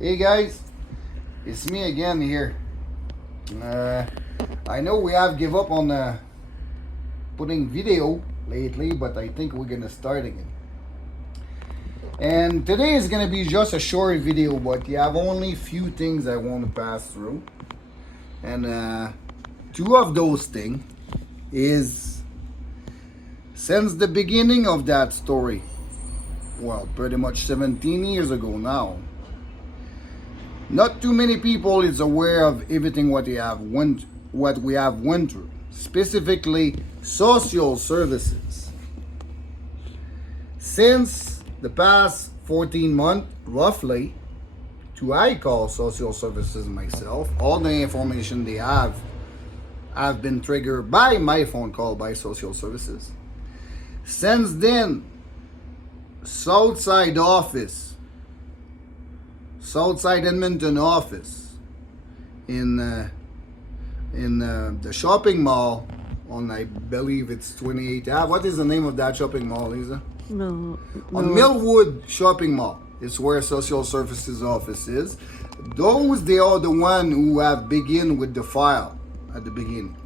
Hey guys, it's me again here. I know we have give up on putting video lately, but I think we're gonna start again. And today is gonna be just a short video, but you have only few things I want to pass through. And two of those things is since the beginning of that story, well, pretty much 17 years ago now. Not too many people is aware of everything what we have went through, specifically social services. Since the past 14 months, roughly, to I call social services myself, all the information they have been triggered by my phone call by social services. Since then, Southside Edmonton office in the shopping mall on, I believe it's 28th Ave. What is the name of that shopping mall, Lisa? No, On Millwood Shopping Mall is where social services office is. They are the one who have begin with the file at the beginning.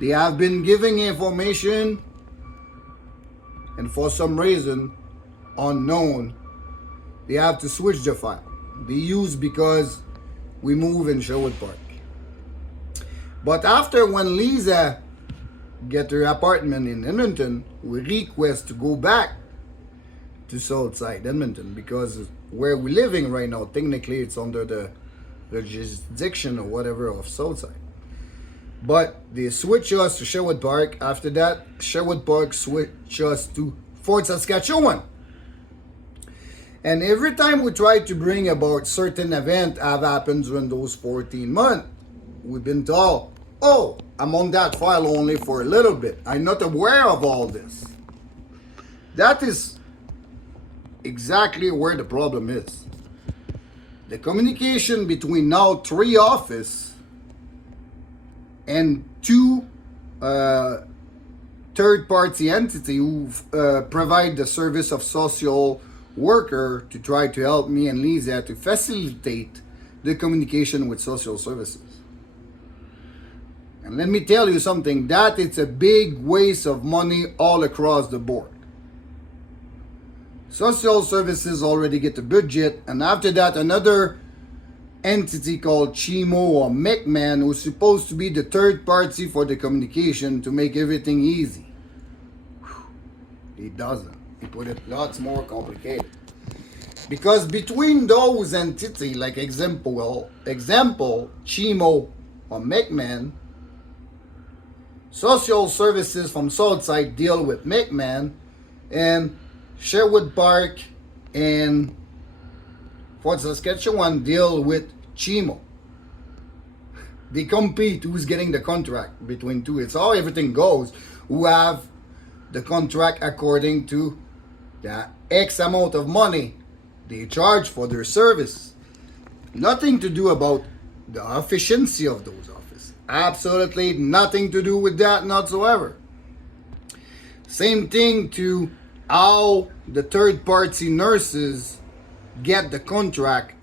They have been giving information, and for some reason unknown, they have to switch the file. They use because we move in Sherwood Park. But after when Lisa get her apartment in Edmonton, we request to go back to Southside Edmonton because where we're living right now, technically it's under the jurisdiction or whatever of Southside. But they switch us to Sherwood Park. After that, Sherwood Park switch us to Fort Saskatchewan. And every time we try to bring about certain event have happened during those 14 months, we've been told, oh, I'm on that file only for a little bit. I'm not aware of all this. That is exactly where the problem is. The communication between now 3 office and 2 third-party entity who provide the service of social worker to try to help me and Lisa to facilitate the communication with social services. And let me tell you something, that it's a big waste of money all across the board. Social services already get the budget, and after that another entity called Chimo or McMahon who's supposed to be the third party for the communication to make everything easy. It doesn't. He put it lots more complicated. Because between those entities, like example, Chimo or McMahon, social services from Southside deal with McMahon, and Sherwood Park and Fort Saskatchewan deal with Chimo. They compete who's getting the contract between two. It's how everything goes. Who have the contract according to the X amount of money they charge for their service. Nothing to do about the efficiency of those offices. Absolutely nothing to do with that whatsoever. Same thing to how the third party nurses get the contract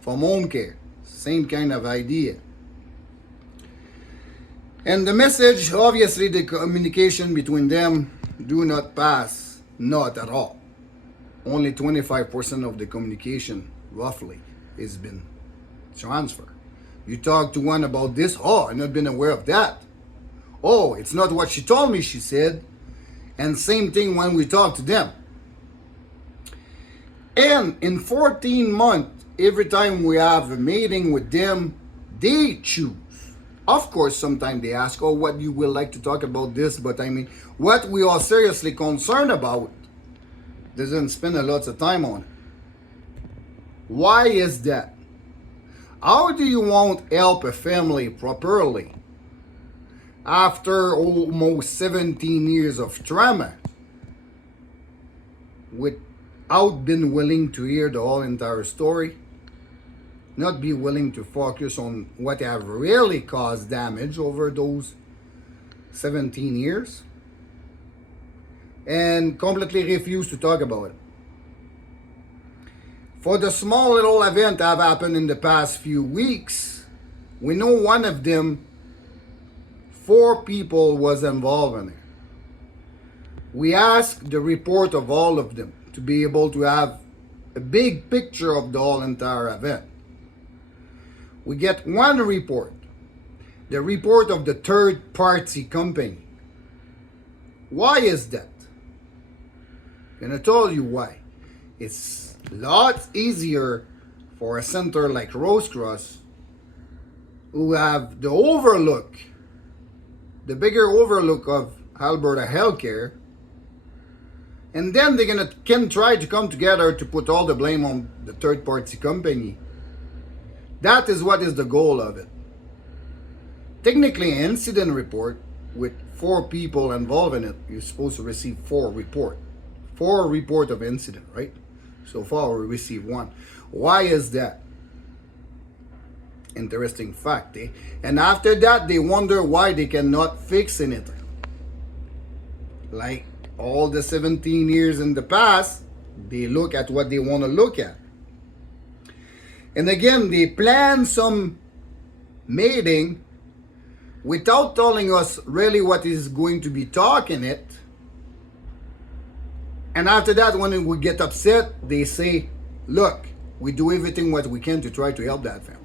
from home care. Same kind of idea. And the message, obviously the communication between them do not pass, not at all. Only 25% of the communication, roughly, has been transferred. You talk to one about this, oh, I've not been aware of that. Oh, it's not what she told me, she said. And same thing when we talk to them. And in 14 months, every time we have a meeting with them, they choose. Of course, sometimes they ask, oh, what you would like to talk about this, but I mean, what we are seriously concerned about doesn't spend a lot of time on it. Why is that? How do you want help a family properly after almost 17 years of trauma without being willing to hear the whole entire story? Not be willing to focus on what have really caused damage over those 17 years? And completely refuse to talk about it. For the small little event that have happened in the past few weeks, we know one of them, 4 people was involved in it. We asked the report of all of them to be able to have a big picture of the whole entire event. We get one report, the report of the third party company. Why is that? I'm gonna tell you why. It's lots easier for a center like Rose Cross, who have the overlook, the bigger overlook of Alberta healthcare, and then they can try to come together to put all the blame on the third party company. That is what is the goal of it. Technically, an incident report with 4 people involved in it, you're supposed to receive 4 report of incident, right? So far we received 1. Why is that? Interesting fact, eh? And after that, they wonder why they cannot fix anything. Like all the 17 years in the past, they look at what they want to look at. And again, they plan some meeting without telling us really what is going to be talking it. And after that, when we get upset, they say, look, we do everything what we can to try to help that family.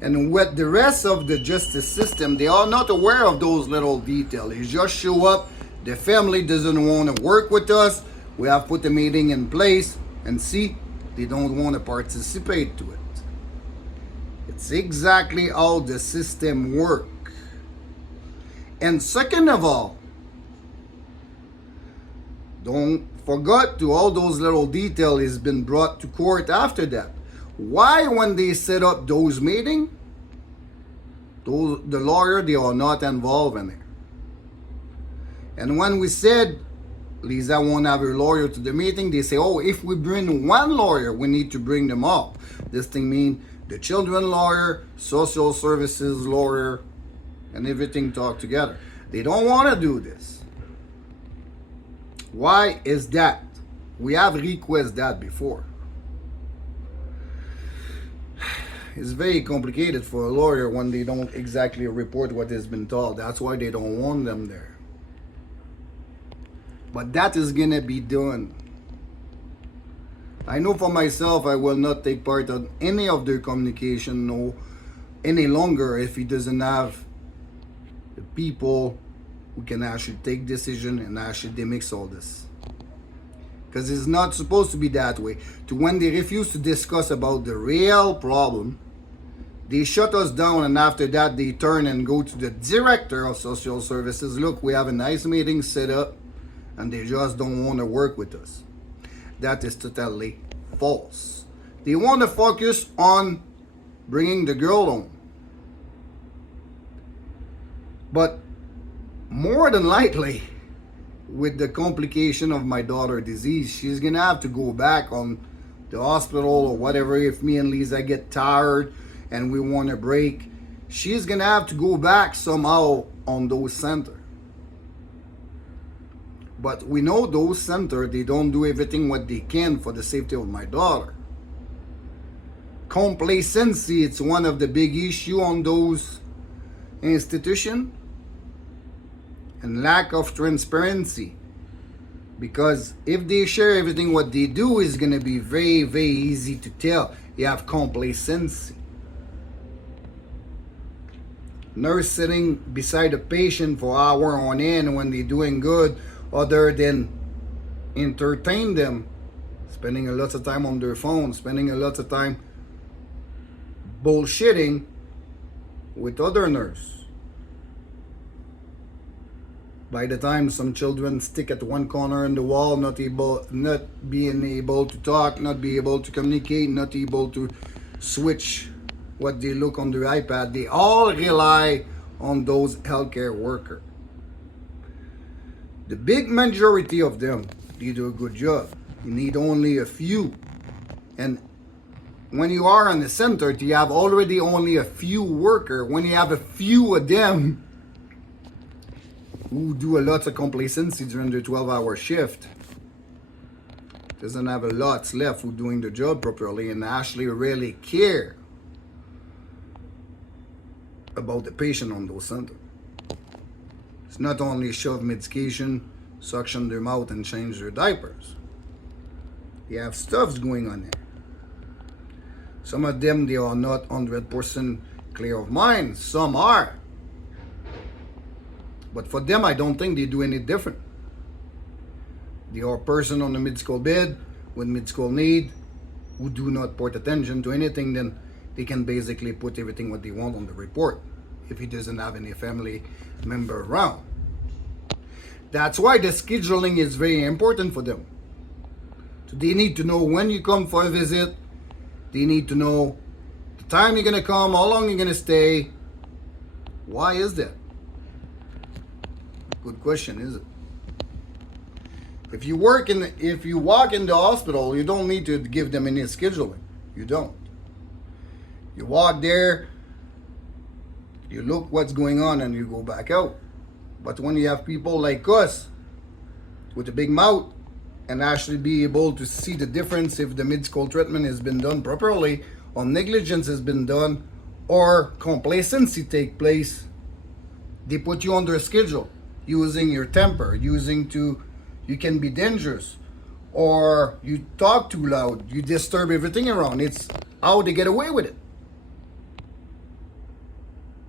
And with the rest of the justice system, they are not aware of those little details. They just show up, the family doesn't want to work with us, we have put a meeting in place, and see, they don't want to participate to it. It's exactly how the system works. And second of all, don't forget to all those little details has been brought to court after that. Why, when they set up those meetings, the lawyer, they are not involved in it. And when we said, Lisa won't have her lawyer to the meeting, they say, oh, if we bring one lawyer, we need to bring them all. This thing means the children lawyer, social services lawyer, and everything talk together. They don't want to do this. Why is that? We have requested that before. It's very complicated for a lawyer when they don't exactly report what has been told. That's why they don't want them there. But that is gonna be done. I know for myself, I will not take part in any of their communication any longer if he doesn't have the people who can actually take decision and actually mix all this. Because it's not supposed to be that way. To when they refuse to discuss about the real problem, they shut us down, and after that they turn and go to the director of social services. Look, we have a nice meeting set up, and they just don't want to work with us. That is totally false. They want to focus on bringing the girl home. But more than likely, with the complication of my daughter's disease, she's gonna have to go back on the hospital or whatever. If me and Lisa get tired and we want a break, she's gonna have to go back somehow on those centers. But we know those centers, they don't do everything what they can for the safety of my daughter. Complacency, it's one of the big issues on those institutions. And lack of transparency. Because if they share everything what they do, is going to be very, very easy to tell. You have complacency. Nurse sitting beside a patient for hour on end when they're doing good, other than entertain them, spending a lot of time on their phone, spending a lot of time bullshitting with other nurses. By the time some children stick at one corner in the wall, not being able to talk, not be able to communicate, not able to switch what they look on their iPad, they all rely on those healthcare workers. The big majority of them, they do a good job. You need only a few. And when you are in the center, you have already only a few workers. When you have a few of them who do a lot of complacency during their 12-hour shift, doesn't have a lot left for doing the job properly and actually really care about the patient on those centers. It's not only shove medication, suction their mouth and change their diapers. They have stuffs going on there. Some of them, they are not 100% clear of mind. Some are. But for them, I don't think they do any different. They are a person on the medical bed with medical need who do not put attention to anything, then they can basically put everything what they want on the report if he doesn't have any family member around. That's why the scheduling is very important for them. So they need to know when you come for a visit. They need to know the time you're going to come, how long you're going to stay. Why is that? Good question, is it? If you walk in the hospital, you don't need to give them any scheduling. You don't. You walk there, you look what's going on, and you go back out. But when you have people like us with a big mouth and actually be able to see the difference if the medical treatment has been done properly, or negligence has been done, or complacency take place, they put you under a schedule using your temper, you can be dangerous, or you talk too loud, you disturb everything around. It's how they get away with it.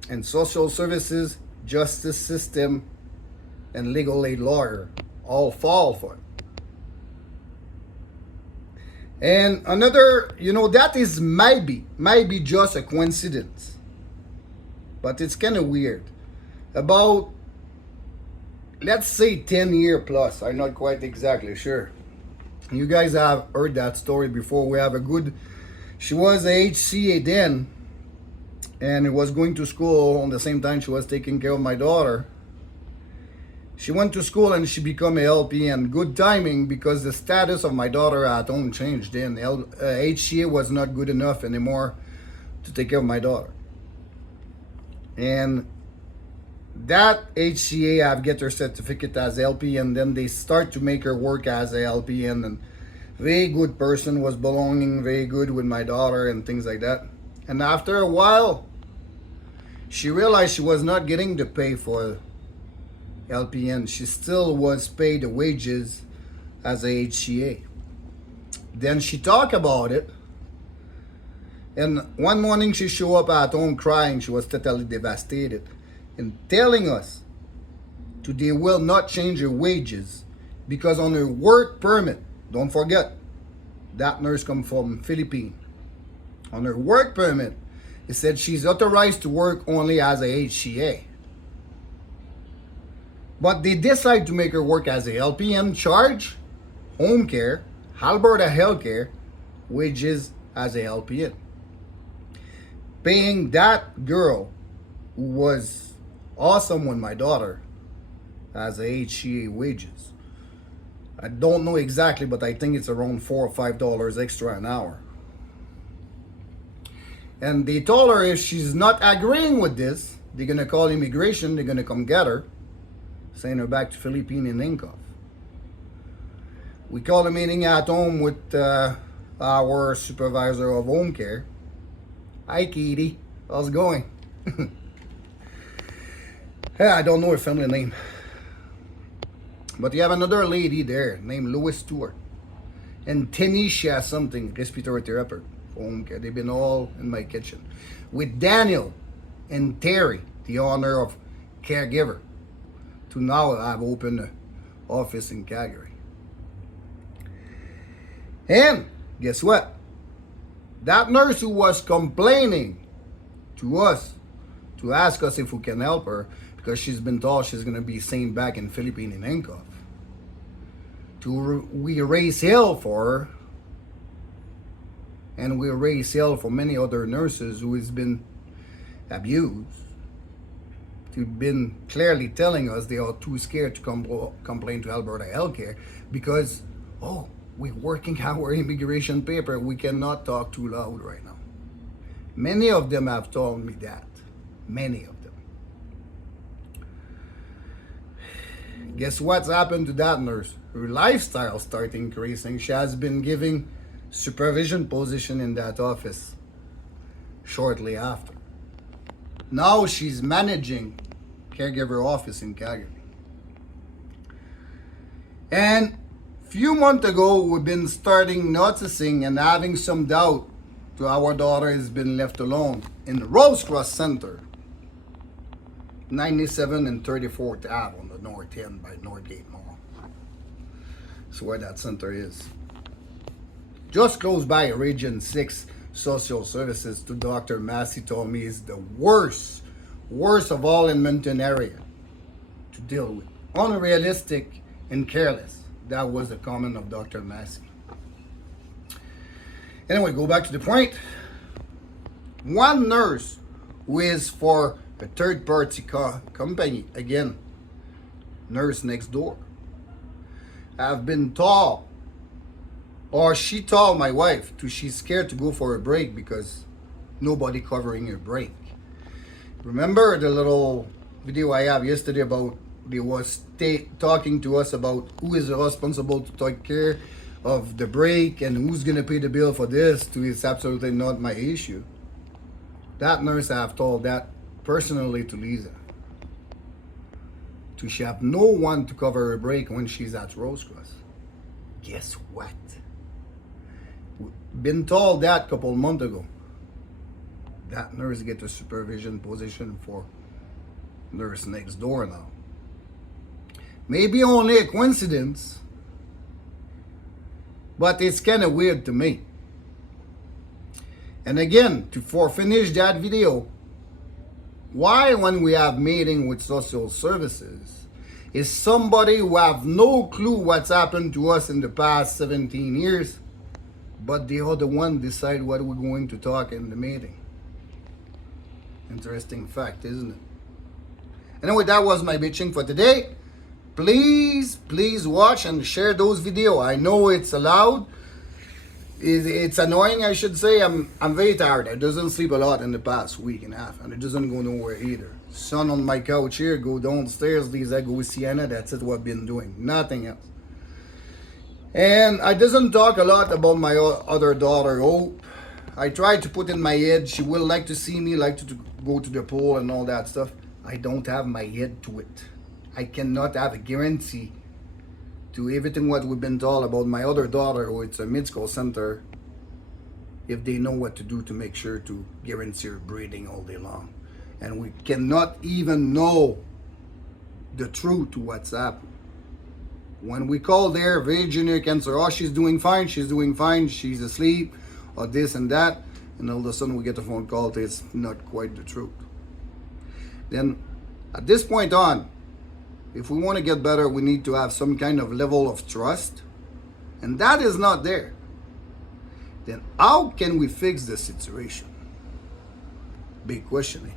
And social services, justice system, and legal aid lawyer all fall for it. And another, that is maybe just a coincidence, but it's kind of weird. About, let's say 10 year plus, I'm not quite exactly sure. You guys have heard that story before. She was a HCA then, and was going to school on the same time she was taking care of my daughter. She went to school and she became a LPN. Good timing, because the status of my daughter at home changed then. HCA was not good enough anymore to take care of my daughter. And that HCA have get her certificate as LPN, then they start to make her work as a LPN, and very good person, was belonging very good with my daughter and things like that. And after a while, she realized she was not getting the pay for LPN. She still was paid the wages as a HCA. Then she talked about it, and one morning she showed up at home crying. She was totally devastated and telling us they will not change her wages because on her work permit, don't forget, that nurse come from Philippines. On her work permit, it said she's authorized to work only as a HCA. But they decide to make her work as a LPN, charge home care, Alberta Healthcare, wages as a LPN. Paying that girl who was awesome with my daughter as a HCA wages. I don't know exactly, but I think it's around $4 or $5 extra an hour. And they told her if she's not agreeing with this, they're going to call immigration, they're going to come get her, send her back to Philippines in handcuffs. We called a meeting at home with our supervisor of home care. Hi, Katie. How's it going? Yeah, I don't know her family name. But you have another lady there named Lois Stewart. And Tanisha something, respiratory therapist for home care. They've been all in my kitchen. With Daniel and Terry, the owner of Caregiver. To now I've opened an office in Calgary. And guess what? That nurse who was complaining to us to ask us if we can help her because she's been told she's going to be sent back in Philippines in handcuffs. We raise hell for her, and we raise hell for many other nurses who has been abused. They've been clearly telling us they are too scared to complain to Alberta Healthcare because, we're working our immigration paper. We cannot talk too loud right now. Many of them have told me that. Many of them. Guess what's happened to that nurse? her lifestyle start increasing, she has been giving supervision position in that office shortly after. Now she's managing caregiver office in Calgary. And few months ago, we've been starting noticing and having some doubt to our daughter has been left alone in the Rose Cross Center, 97 and 34th Ave on the north end by Northgate Mall. That's where that center is. Just close by Region 6 Social Services to Dr. Massey told me is the worst of all in Minton area to deal with. Unrealistic and careless. That was the comment of Dr. Massey. Anyway, go back to the point. One nurse who is for a third-party company, again, Nurse Next Door, have been told, or she told my wife, she's scared to go for a break because nobody covering her break. Remember the little video I have yesterday about they was talking to us about who is responsible to take care of the break and who's going to pay the bill for this. It's absolutely not my issue. That nurse, I have told that personally to Lisa. She have no one to cover her break when she's at Rose Cross. Guess what? Been told that a couple months ago. That nurse get a supervision position for Nurse Next Door now. Maybe only a coincidence, but it's kind of weird to me. And again, to finish that video, why when we have meeting with social services, is somebody who have no clue what's happened to us in the past 17 years, but the other one decide what we're going to talk in the meeting. Interesting fact, isn't it? Anyway, that was my bitching for today. Please watch and share those videos. I know it's allowed. It's annoying, I should say. I'm very tired. I doesn't sleep a lot in the past week and a half, and it doesn't go nowhere either. Son on my couch here, go downstairs, Lisa go with Sienna. That's it. What I've been doing, nothing else. And I doesn't talk a lot about my other daughter, Hope. I try to put in my head she will like to see me, like to go to the pool and all that stuff. I don't have my head to it. I cannot have a guarantee to everything what we've been told about my other daughter, who it's a mid-school center, if they know what to do to make sure to guarantee her breathing all day long. And we cannot even know the truth to what's happened. When we call there, very generic answer, oh, she's doing fine, she's asleep, or this and that, and all of a sudden we get a phone call that it's not quite the truth. Then, at this point on, if we want to get better, we need to have some kind of level of trust, and that is not there. Then how can we fix the situation? Big question.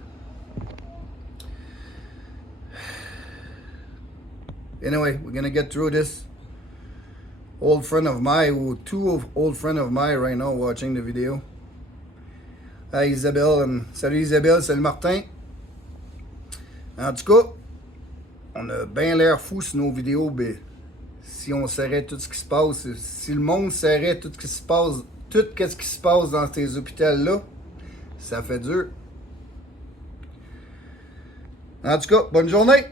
Anyway, we're gonna get through this. Old friend of mine, old friend of mine right now watching the video. Hi Isabelle, salut Isabelle, salut Martin. En tout cas, on a bien l'air fou sur nos vidéos, mais si on saurait tout ce qui se passe, si le monde saurait tout ce qui se passe dans ces hôpitaux-là, ça fait dur. En tout cas, bonne journée!